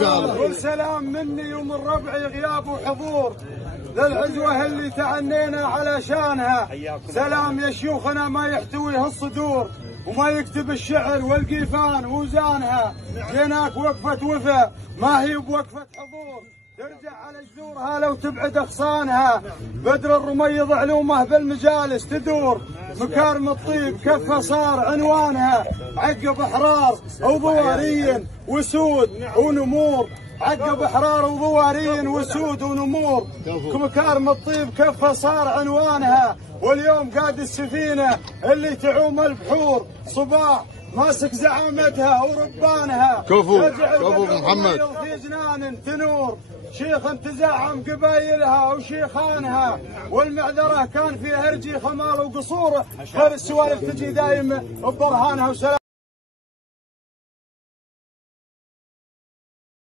والسلام مني ومن ربعي غياب وحضور للعزوة اللي تعنينا علشانها. سلام يا شيوخنا ما يحتويه الصدور وما يكتب الشعر والقيفان وزانها. جيناك وقفة وفا ما هي بوقفة حضور، ترجع على جذورها لو تبعد اغصانها. بدر الرميض علومه بالمجالس تدور، مكارم الطيب كفه صار عنوانها. عقب احرار وضواري وسود ونمور، عقب احرار وضواري وسود ونمور. مكارم الطيب كفه صار عنوانها. واليوم قاد السفينه اللي تعوم البحور، صباح ماسك زعامتها وربانها. كفو محمد في جنان تنور، شيخ تزعم قبايلها وشيخانها. والمعذره كان في هرجي خمار وقصور، غير السوالف تجي دايم ببرهانها. وسلام.